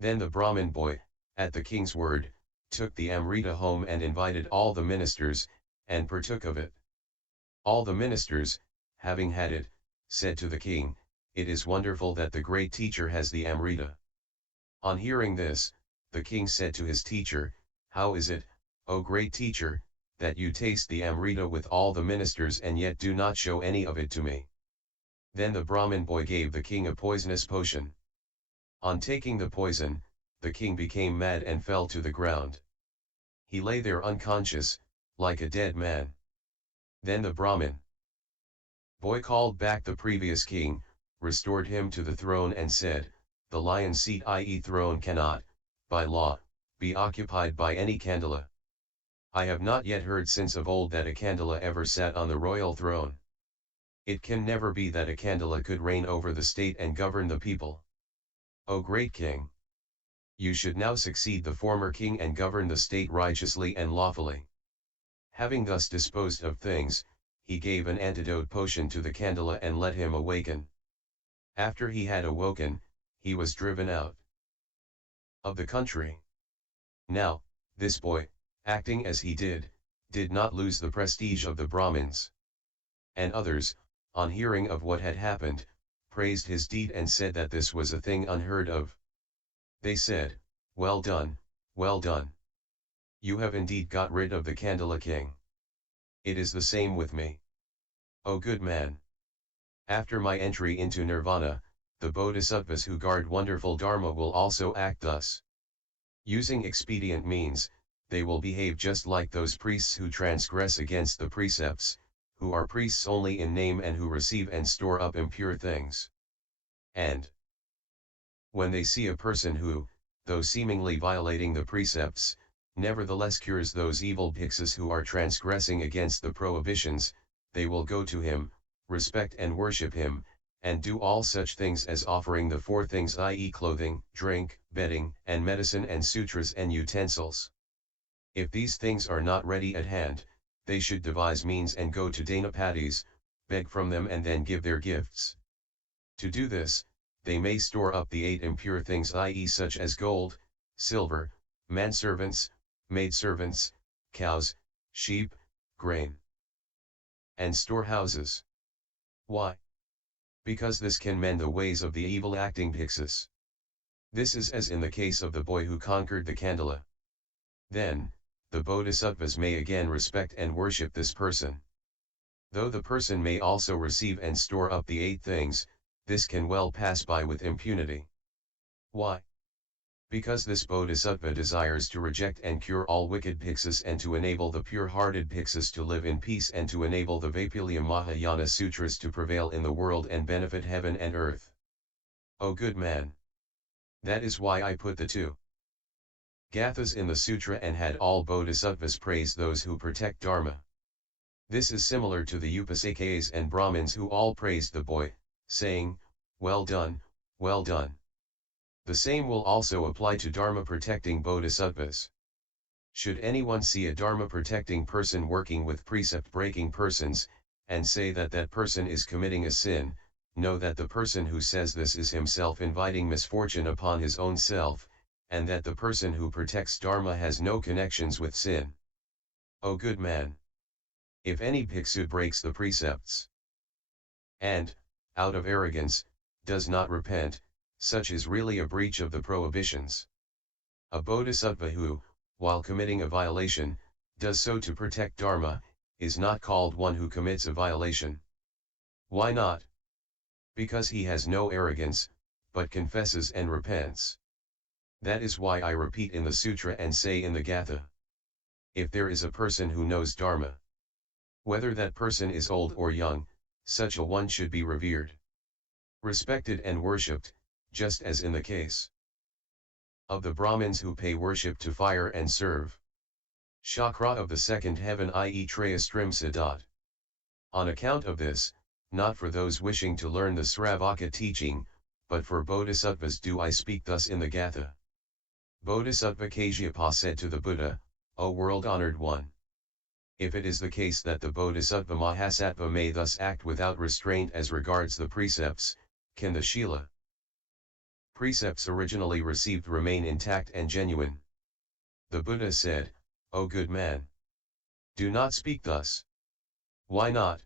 Then the Brahmin boy, at the king's word, took the amrita home and invited all the ministers, and partook of it. All the ministers, having had it, said to the king, "It is wonderful that the great teacher has the amrita." On hearing this, the king said to his teacher, "How is it, O great teacher, that you taste the amrita with all the ministers and yet do not show any of it to me?" Then the Brahmin boy gave the king a poisonous potion. On taking the poison, the king became mad and fell to the ground. He lay there unconscious, like a dead man. Then the Brahmin boy called back the previous king, restored him to the throne and said, "The lion's seat, i.e. throne, cannot, by law, be occupied by any candela. I have not yet heard since of old that a candela ever sat on the royal throne. It can never be that a candela could reign over the state and govern the people. O great king! You should now succeed the former king and govern the state righteously and lawfully." Having thus disposed of things, he gave an antidote potion to the candela and let him awaken. After he had awoken, he was driven out of the country. Now, this boy, acting as he did not lose the prestige of the Brahmins. And others, on hearing of what had happened, praised his deed and said that this was a thing unheard of. They said, "Well done, well done. You have indeed got rid of the candela king. It is the same with me. O good man! After my entry into Nirvana, the Bodhisattvas who guard Wonderful Dharma will also act thus. Using expedient means, they will behave just like those priests who transgress against the precepts, who are priests only in name and who receive and store up impure things. And when they see a person who, though seemingly violating the precepts, nevertheless cures those evil bhikkhus who are transgressing against the prohibitions, they will go to him, respect and worship him, and do all such things as offering the four things, i.e. clothing, drink, bedding, and medicine and sutras and utensils. If these things are not ready at hand, they should devise means and go to Danapatis, beg from them and then give their gifts. To do this, they may store up the 8 impure things, i.e. such as gold, silver, manservants, maidservants, cows, sheep, grain, and storehouses. Why? Because this can mend the ways of the evil-acting bhikkhus. This is as in the case of the boy who conquered the candela. Then, the bodhisattvas may again respect and worship this person. Though the person may also receive and store up the 8 things, this can well pass by with impunity. Why? Because this bodhisattva desires to reject and cure all wicked bhikkhus and to enable the pure-hearted bhikkhus to live in peace and to enable the Vaipulya Mahayana Sutras to prevail in the world and benefit heaven and earth. O good man! That is why I put the 2 gathas in the sutra and had all bodhisattvas praise those who protect Dharma. This is similar to the Upasakas and Brahmins who all praised the boy, saying, "Well done, well done." The same will also apply to Dharma-protecting bodhisattvas. Should anyone see a Dharma-protecting person working with precept-breaking persons, and say that that person is committing a sin, know that the person who says this is himself inviting misfortune upon his own self, and that the person who protects Dharma has no connections with sin. O good man! If any bhiksu breaks the precepts, and, out of arrogance, does not repent, such is really a breach of the prohibitions. A bodhisattva who, while committing a violation, does so to protect Dharma, is not called one who commits a violation. Why not? Because he has no arrogance, but confesses and repents. That is why I repeat in the sutra and say in the Gatha. If there is a person who knows Dharma, whether that person is old or young, such a one should be revered, respected and worshipped, just as in the case of the Brahmins who pay worship to fire and serve chakra of the second heaven, i.e. Trayastrimsadat. On account of this, not for those wishing to learn the Sravaka teaching, but for bodhisattvas do I speak thus in the Gatha. Bodhisattva Kasyapa said to the Buddha, O world-honored one! If it is the case that the bodhisattva Mahasattva may thus act without restraint as regards the precepts, can the Shila precepts originally received remain intact and genuine? The Buddha said, O good man! Do not speak thus. Why not?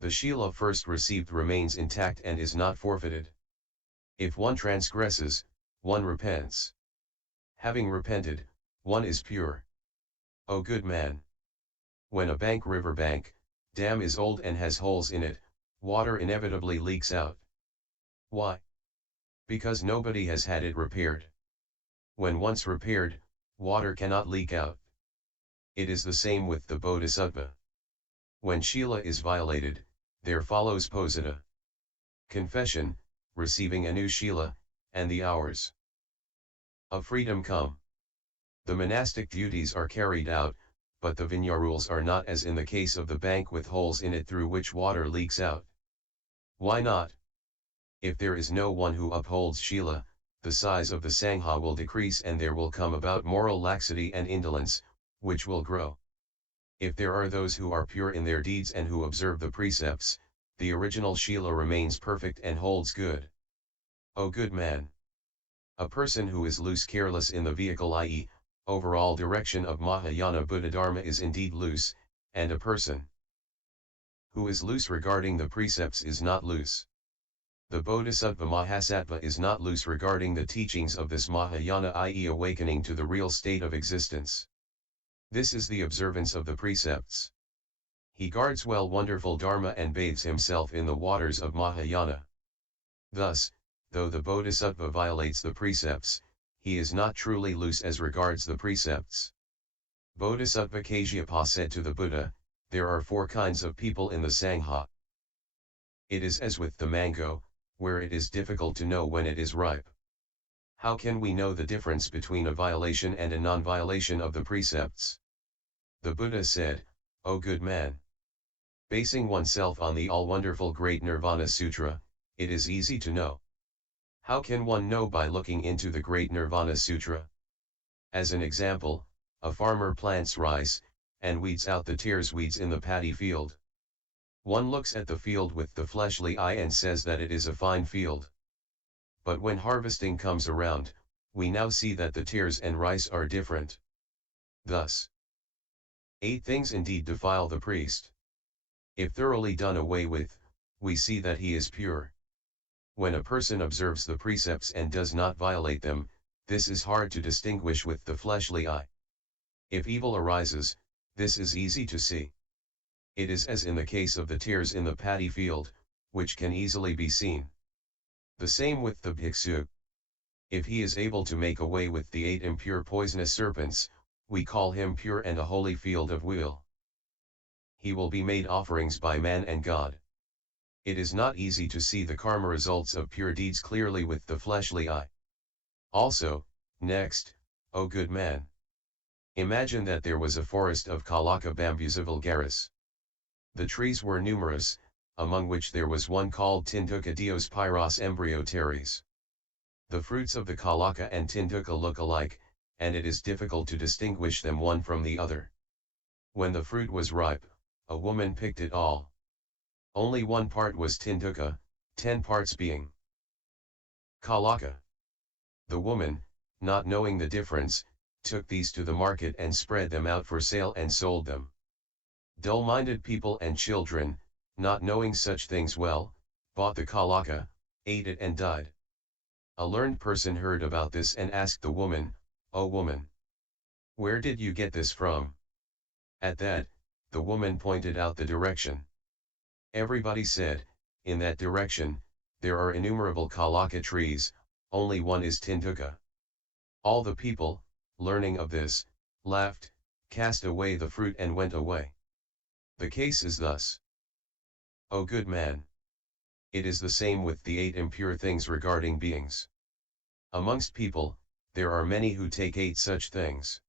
The Shila first received remains intact and is not forfeited. If one transgresses, one repents. Having repented, one is pure. O good man! When a riverbank, dam is old and has holes in it, water inevitably leaks out. Why? Because nobody has had it repaired. When once repaired, water cannot leak out. It is the same with the bodhisattva. When Shila is violated, there follows posita, confession, receiving a new Shila, and the hours of freedom come. The monastic duties are carried out, but the Vinaya rules are not, as in the case of the bank with holes in it through which water leaks out. Why not? If there is no one who upholds Shila, the size of the Sangha will decrease and there will come about moral laxity and indolence, which will grow. If there are those who are pure in their deeds and who observe the precepts, the original Shila remains perfect and holds good. O good man! A person who is loose, careless in the vehicle, i.e., overall direction of Mahayana Buddha Dharma, is indeed loose, and a person who is loose regarding the precepts is not loose. The Bodhisattva Mahasattva is not loose regarding the teachings of this Mahayana, i.e. awakening to the real state of existence. This is the observance of the precepts. He guards well Wonderful Dharma and bathes himself in the waters of Mahayana. Thus, though the Bodhisattva violates the precepts, he is not truly loose as regards the precepts. Bodhisattva Kasyapa said to the Buddha, there are 4 kinds of people in the Sangha. It is as with the mango, where it is difficult to know when it is ripe. How can we know the difference between a violation and a non-violation of the precepts? The Buddha said, O good man! Basing oneself on the all-wonderful great Nirvana Sutra, it is easy to know. How can one know? By looking into the great Nirvana Sutra. As an example, a farmer plants rice, and weeds out the tares weeds in the paddy field. One looks at the field with the fleshly eye and says that it is a fine field. But when harvesting comes around, we now see that the tares and rice are different. Thus, 8 things indeed defile the priest. If thoroughly done away with, we see that he is pure. When a person observes the precepts and does not violate them, this is hard to distinguish with the fleshly eye. If evil arises, this is easy to see. It is as in the case of the tares in the paddy field, which can easily be seen. The same with the bhiksu. If he is able to make away with the 8 impure poisonous serpents, we call him pure and a holy field of will. He will be made offerings by man and God. It is not easy to see the karma results of pure deeds clearly with the fleshly eye. Also, next, O good man! Imagine that there was a forest of Kalaka bambusa vulgaris. The trees were numerous, among which there was one called Tinduka dios pyros embryo teres. The fruits of the Kalaka and Tinduka look alike, and it is difficult to distinguish them one from the other. When the fruit was ripe, a woman picked it all. Only one part was Tinduka, 10 parts being Kalaka. The woman, not knowing the difference, took these to the market and spread them out for sale and sold them. Dull-minded people and children, not knowing such things well, bought the kalaka, ate it and died. A learned person heard about this and asked the woman, "O woman, where did you get this from?" At that, the woman pointed out the direction. Everybody said, "In that direction, there are innumerable kalaka trees, only one is tintuka." All the people, learning of this, laughed, cast away the fruit and went away. The case is thus. O good man! It is the same with the 8 impure things regarding beings. Amongst people, there are many who take 8 such things.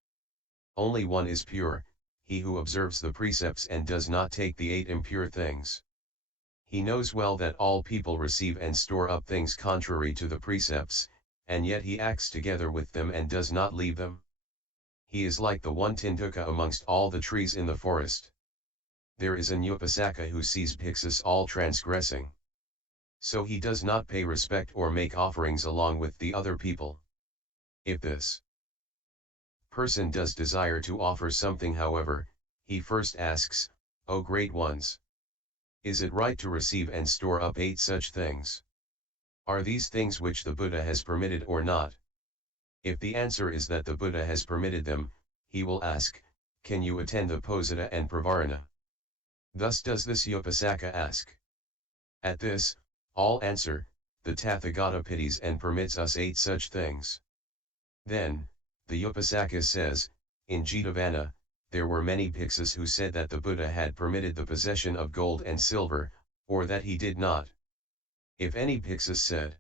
Only one is pure, he who observes the precepts and does not take the 8 impure things. He knows well that all people receive and store up things contrary to the precepts, and yet he acts together with them and does not leave them. He is like the one tintuka amongst all the trees in the forest. There is an upasaka who sees Bhiksus all transgressing. So he does not pay respect or make offerings along with the other people. If this person does desire to offer something, however, he first asks, "O great ones! Is it right to receive and store up 8 such things? Are these things which the Buddha has permitted or not?" If the answer is that the Buddha has permitted them, he will ask, "Can you attend the Posada and Pravarana?" Thus does this Upasaka ask. At this, all answer, "The Tathagata pities and permits us 8 such things." Then, the Upasaka says, "In Jetavana, there were many bhiksus who said that the Buddha had permitted the possession of gold and silver, or that he did not. If any bhiksus said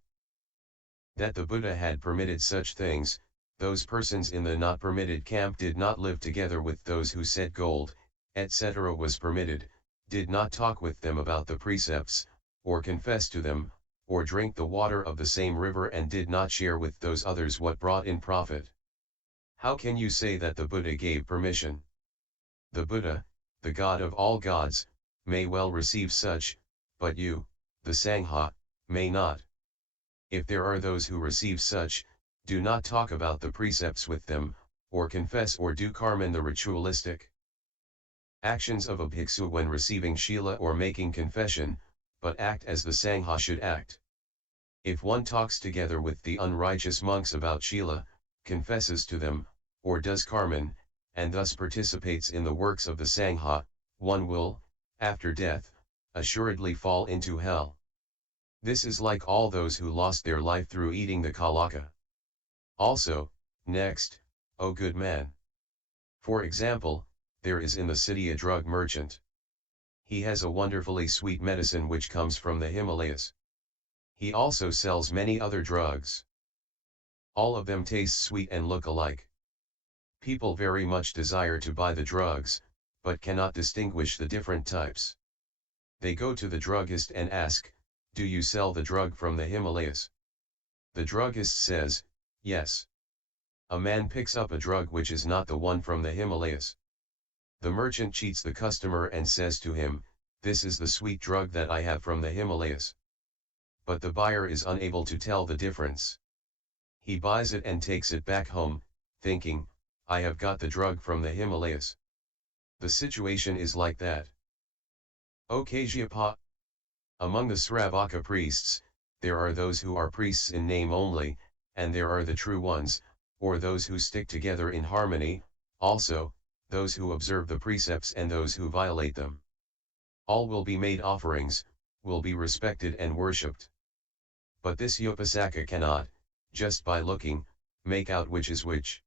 that the Buddha had permitted such things, those persons in the not permitted camp did not live together with those who said gold, etc. was permitted, did not talk with them about the precepts, or confess to them, or drink the water of the same river and did not share with those others what brought in profit. How can you say that the Buddha gave permission? The Buddha, the God of all gods, may well receive such, but you, the Sangha, may not. If there are those who receive such, do not talk about the precepts with them, or confess or do karma, the ritualistic actions of a bhiksu when receiving shila or making confession, but act as the Sangha should act. If one talks together with the unrighteous monks about shila, confesses to them, or does karma, and thus participates in the works of the Sangha, one will, after death, assuredly fall into hell. This is like all those who lost their life through eating the kalaka. Also, next, O good man! For example, there is in the city a drug merchant. He has a wonderfully sweet medicine which comes from the Himalayas. He also sells many other drugs. All of them taste sweet and look alike. People very much desire to buy the drugs, but cannot distinguish the different types. They go to the druggist and ask, "Do you sell the drug from the Himalayas?" The druggist says, "Yes." A man picks up a drug which is not the one from the Himalayas. The merchant cheats the customer and says to him, "This is the sweet drug that I have from the Himalayas." But the buyer is unable to tell the difference. He buys it and takes it back home, thinking, "I have got the drug from the Himalayas." The situation is like that. O Kasyapa! Among the Sravaka priests, there are those who are priests in name only, and there are the true ones, or those who stick together in harmony, also, those who observe the precepts and those who violate them. All will be made offerings, will be respected and worshipped. But this Upasaka cannot, just by looking, make out which is which.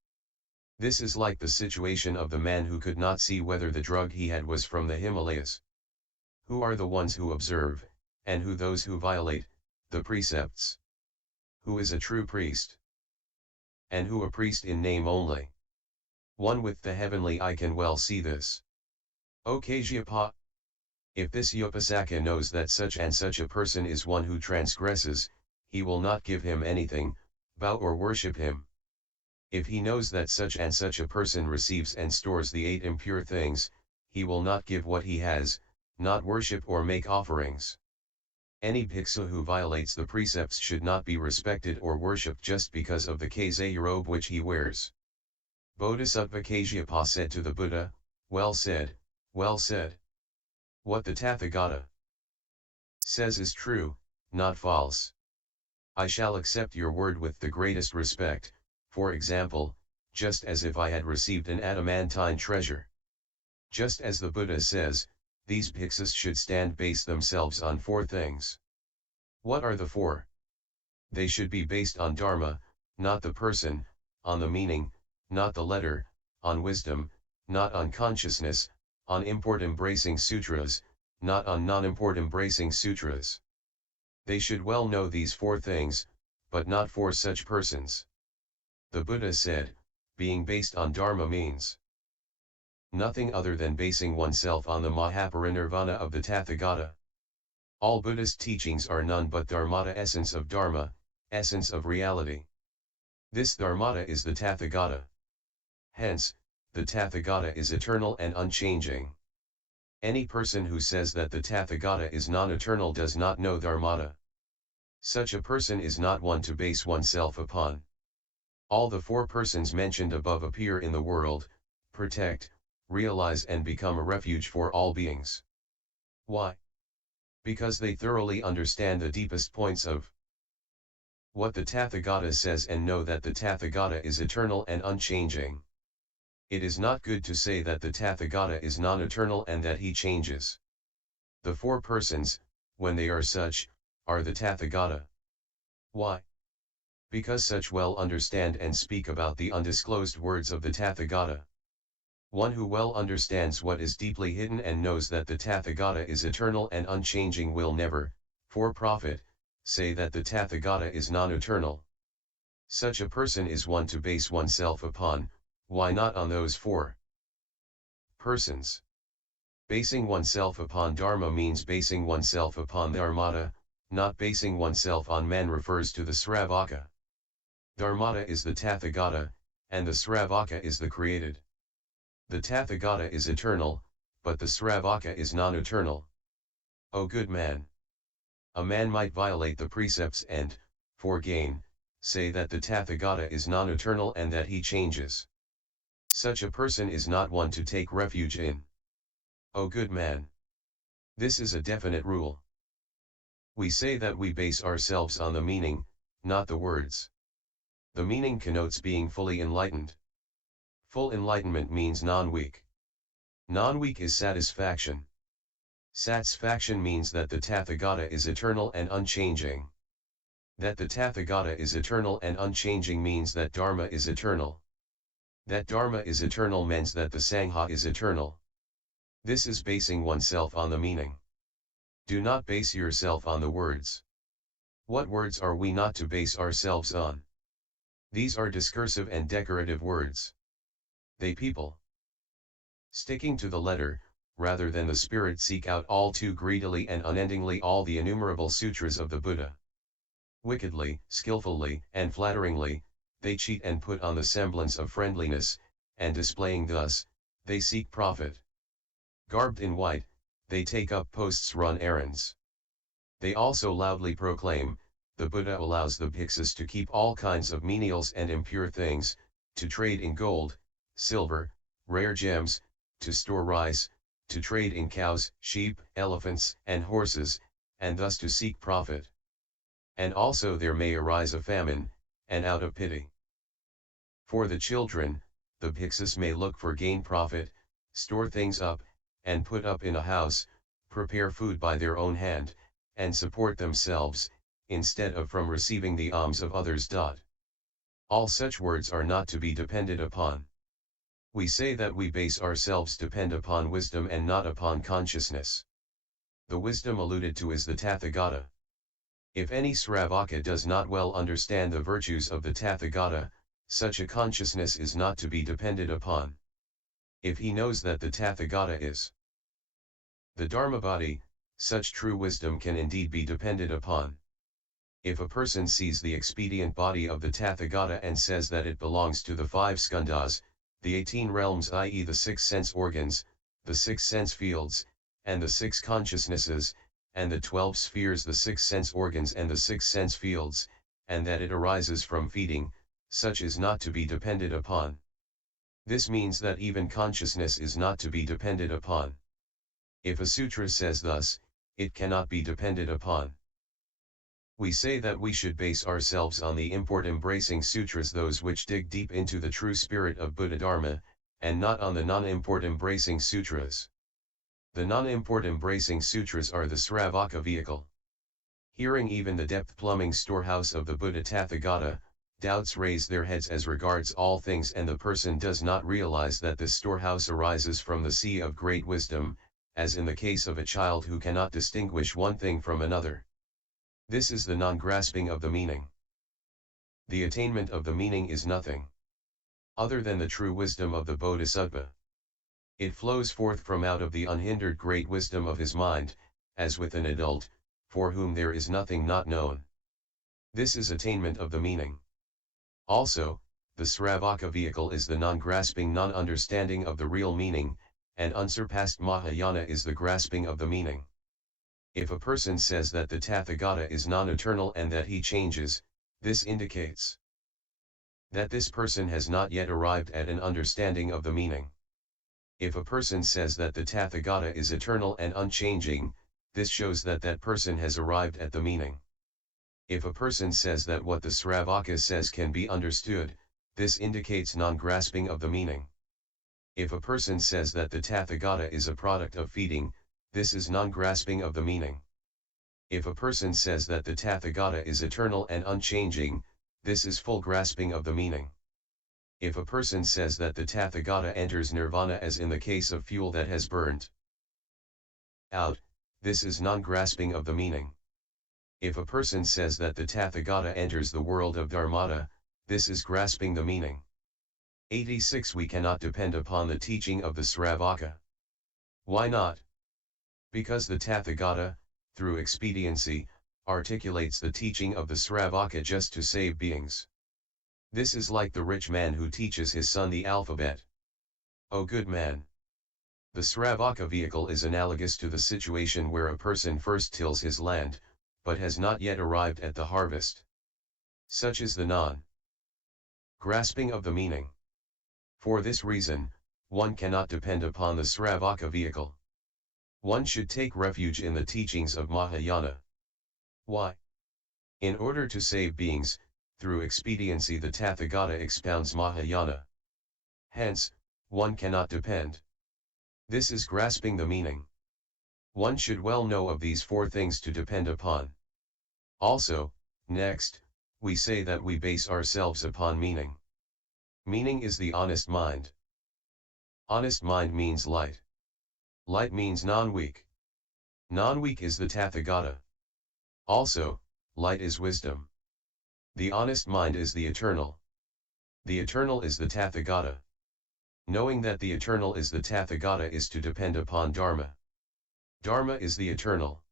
This is like the situation of the man who could not see whether the drug he had was from the Himalayas. Who are the ones who observe, and who those who violate, the precepts? Who is a true priest? And who a priest in name only? One with the heavenly eye can well see this. O Kasyapa! If this Upasaka knows that such and such a person is one who transgresses, he will not give him anything, bow or worship him. If he knows that such and such a person receives and stores the 8 impure things, he will not give what he has, not worship or make offerings. Any bhiksu who violates the precepts should not be respected or worshipped just because of the kazai robe which he wears. Bodhisattva Kasyapa said to the Buddha, "Well said, well said. What the Tathagata says is true, not false. I shall accept your word with the greatest respect, for example, just as if I had received an adamantine treasure." Just as the Buddha says, these bhiksus should base themselves on four things. What are the four? They should be based on Dharma, not the person, on the meaning, not the letter, on wisdom, not on consciousness, on import-embracing sutras, not on non-import-embracing sutras. They should well know these four things, but not for such persons. The Buddha said, being based on Dharma means nothing other than basing oneself on the Mahaparinirvana of the Tathagata. All Buddhist teachings are none but Dharmata, essence of Dharma, essence of reality. This Dharmata is the Tathagata. Hence, the Tathagata is eternal and unchanging. Any person who says that the Tathagata is non-eternal does not know Dharmata. Such a person is not one to base oneself upon. All the four persons mentioned above appear in the world, protect, realize and become a refuge for all beings. Why? Because they thoroughly understand the deepest points of what the Tathagata says and know that the Tathagata is eternal and unchanging. It is not good to say that the Tathagata is non-eternal and that he changes. The four persons, when they are such, are the Tathagata. Why? Because such well understand and speak about the undisclosed words of the Tathagata. One who well understands what is deeply hidden and knows that the Tathagata is eternal and unchanging will never, for profit, say that the Tathagata is non-eternal. Such a person is one to base oneself upon. Why not on those four persons? Basing oneself upon Dharma means basing oneself upon Dharmata, not basing oneself on man refers to the Sravaka. Dharmata is the Tathagata, and the Sravaka is the created. The Tathagata is eternal, but the Sravaka is non-eternal. O good man! A man might violate the precepts and, for gain, say that the Tathagata is non-eternal and that he changes. Such a person is not one to take refuge in. O good man! This is a definite rule. We say that we base ourselves on the meaning, not the words. The meaning connotes being fully enlightened. Full enlightenment means non-weak. Non-weak is satisfaction. Satisfaction means that the Tathagata is eternal and unchanging. That the Tathagata is eternal and unchanging means that Dharma is eternal. That Dharma is eternal means that the Sangha is eternal. This is basing oneself on the meaning. Do not base yourself on the words. What words are we not to base ourselves on? These are discursive and decorative words. They people. Sticking to the letter, rather than the spirit, seek out all too greedily and unendingly all the innumerable sutras of the Buddha. Wickedly, skillfully, and flatteringly, they cheat and put on the semblance of friendliness, and displaying thus, they seek profit. Garbed in white, they take up posts, run errands. They also loudly proclaim, the Buddha allows the bhiksus to keep all kinds of menials and impure things, to trade in gold, silver, rare gems, to store rice, to trade in cows, sheep, elephants, and horses, and thus to seek profit. And also there may arise a famine, and out of pity for the children, the bhiksus may look for gain profit, store things up, and put up in a house, prepare food by their own hand, and support themselves, instead of from receiving the alms of others. All such words are not to be depended upon. We say that we base ourselves depend upon wisdom and not upon consciousness. The wisdom alluded to is the Tathagata. If any Sravaka does not well understand the virtues of the Tathagata, such a consciousness is not to be depended upon. If he knows that the Tathagata is the Dharma body, such true wisdom can indeed be depended upon. If a person sees the expedient body of the Tathagata and says that it belongs to the 5 skandhas, the 18 realms, i.e. the 6 sense organs, the 6 sense fields, and the 6 consciousnesses, and the 12 spheres, the 6 sense organs and the 6 sense fields, and that it arises from feeding, such is not to be depended upon. This means that even consciousness is not to be depended upon. If a sutra says thus, it cannot be depended upon. We say that we should base ourselves on the import-embracing sutras, those which dig deep into the true spirit of Buddha Dharma, and not on the non-import-embracing sutras. The non-import-embracing sutras are the Sravaka vehicle. Hearing even the depth-plumbing storehouse of the Buddha Tathagata, doubts raise their heads as regards all things, and the person does not realize that this storehouse arises from the sea of great wisdom, as in the case of a child who cannot distinguish one thing from another. This is the non-grasping of the meaning. The attainment of the meaning is nothing other than the true wisdom of the Bodhisattva. It flows forth from out of the unhindered great wisdom of his mind, as with an adult, for whom there is nothing not known. This is attainment of the meaning. Also, the Sravaka vehicle is the non-grasping non-understanding of the real meaning, and unsurpassed Mahayana is the grasping of the meaning. If a person says that the Tathagata is non-eternal and that he changes, this indicates that this person has not yet arrived at an understanding of the meaning. If a person says that the Tathagata is eternal and unchanging, this shows that that person has arrived at the meaning. If a person says that what the Sravaka says can be understood, this indicates non-grasping of the meaning. If a person says that the Tathagata is a product of feeding, this is non-grasping of the meaning. If a person says that the Tathagata is eternal and unchanging, this is full grasping of the meaning. If a person says that the Tathagata enters nirvana, as in the case of fuel that has burned out, this is non-grasping of the meaning. If a person says that the Tathagata enters the world of dharmata, this is grasping the meaning. 86. We cannot depend upon the teaching of the Sravaka. Why not? Because the Tathagata, through expediency, articulates the teaching of the Sravaka just to save beings. This is like the rich man who teaches his son the alphabet. O good man! The Sravaka vehicle is analogous to the situation where a person first tills his land, but has not yet arrived at the harvest. Such is the non-grasping of the meaning. For this reason, one cannot depend upon the Sravaka vehicle. One should take refuge in the teachings of Mahayana. Why? In order to save beings, through expediency the Tathagata expounds Mahayana. Hence, one cannot depend. This is grasping the meaning. One should well know of these four things to depend upon. Also, next, we say that we base ourselves upon meaning. Meaning is the honest mind. Honest mind means light. Light means non-weak. Non-weak is the Tathagata. Also, light is wisdom. The honest mind is the eternal. The eternal is the Tathagata. Knowing that the eternal is the Tathagata is to depend upon Dharma. Dharma is the eternal.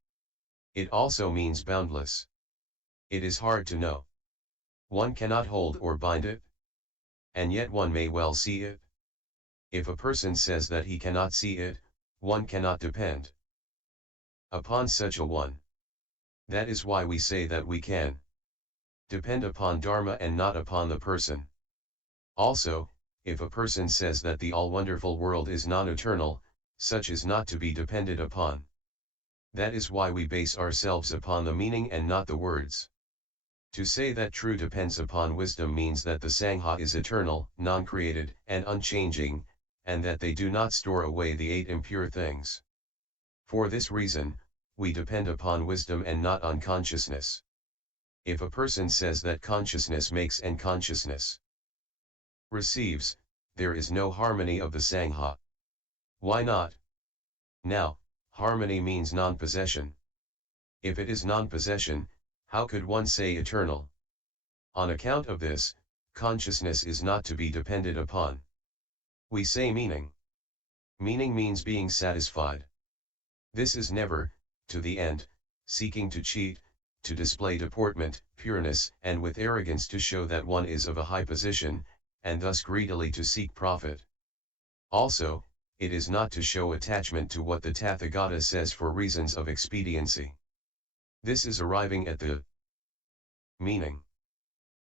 It also means boundless. It is hard to know. One cannot hold or bind it. And yet one may well see it. If a person says that he cannot see it, one cannot depend upon such a one. That is why we say that we can depend upon Dharma and not upon the person. Also, if a person says that the all-wonderful world is non-eternal, such is not to be depended upon. That is why we base ourselves upon the meaning and not the words. To say that true depends upon wisdom means that the Sangha is eternal, non-created, and unchanging, and that they do not store away the 8 impure things. For this reason, we depend upon wisdom and not on consciousness. If a person says that consciousness makes and consciousness receives, there is no harmony of the Sangha. Why not? Now, harmony means non-possession. If it is non-possession, how could one say eternal? On account of this, consciousness is not to be depended upon. We say meaning. Meaning means being satisfied. This is never, to the end, seeking to cheat, to display deportment, pureness, and with arrogance to show that one is of a high position, and thus greedily to seek profit. Also, it is not to show attachment to what the Tathagata says for reasons of expediency. This is arriving at the meaning.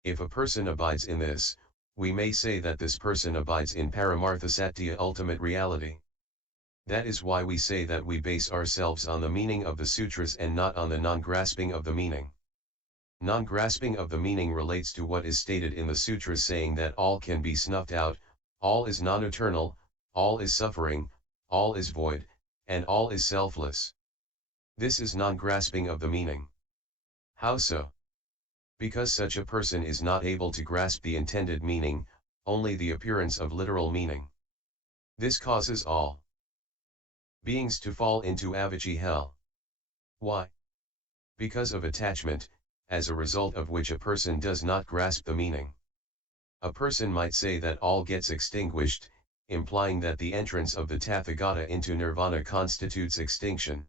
If a person abides in this, we may say that this person abides in Paramartha Satya, ultimate reality. That is why we say that we base ourselves on the meaning of the sutras and not on the non-grasping of the meaning. Non-grasping of the meaning relates to what is stated in the sutras, saying that all can be snuffed out, all is non-eternal, all is suffering, all is void, and all is selfless. This is non-grasping of the meaning. How so? Because such a person is not able to grasp the intended meaning, only the appearance of literal meaning. This causes all beings to fall into avijji hell. Why? Because of attachment, as a result of which a person does not grasp the meaning. A person might say that all gets extinguished, implying that the entrance of the Tathagata into nirvana constitutes extinction.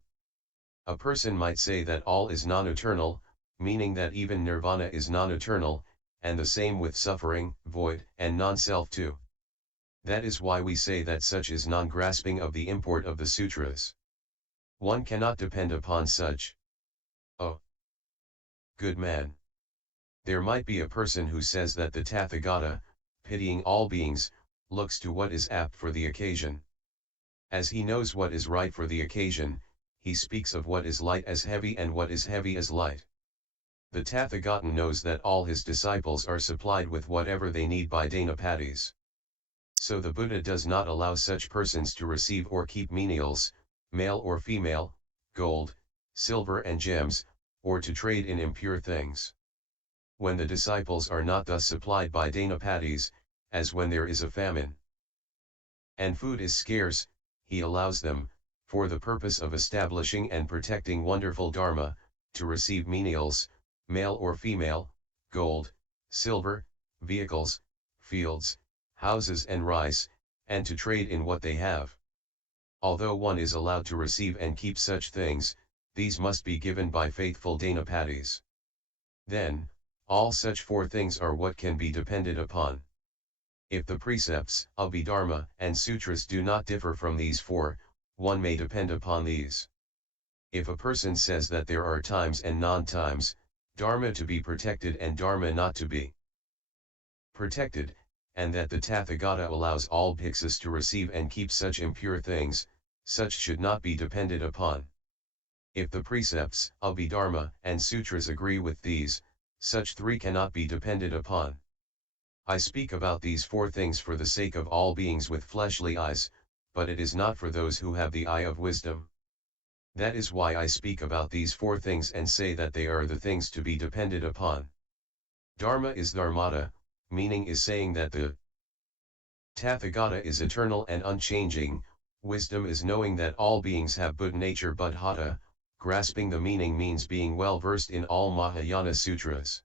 A person might say that all is non-eternal, meaning that even nirvana is non-eternal, and the same with suffering, void, and non-self too. That is why we say that such is non-grasping of the import of the sutras. One cannot depend upon such. Oh, good man. There might be a person who says that the Tathagata, pitying all beings, looks to what is apt for the occasion. As he knows what is right for the occasion, he speaks of what is light as heavy and what is heavy as light. The Tathagata knows that all his disciples are supplied with whatever they need by Danapatis. So the Buddha does not allow such persons to receive or keep menials, male or female, gold, silver and gems, or to trade in impure things. When the disciples are not thus supplied by Danapatis, as when there is a famine and food is scarce, he allows them, for the purpose of establishing and protecting wonderful Dharma, to receive menials, male or female, gold, silver, vehicles, fields, houses and rice, and to trade in what they have. Although one is allowed to receive and keep such things, these must be given by faithful Danapatis. Then, all such four things are what can be depended upon. If the precepts, Abhidharma, and sutras do not differ from these four, one may depend upon these. If a person says that there are times and non-times, Dharma to be protected and Dharma not to be protected, and that the Tathagata allows all bhikkhus to receive and keep such impure things, such should not be depended upon. If the precepts, Abhidharma, and sutras agree with these, such three cannot be depended upon. I speak about these four things for the sake of all beings with fleshly eyes, but it is not for those who have the eye of wisdom. That is why I speak about these four things and say that they are the things to be depended upon. Dharma is dharmata, meaning is saying that the Tathagata is eternal and unchanging. Wisdom is knowing that all beings have Buddha nature, buddhata. Grasping the meaning means being well versed in all Mahayana sutras.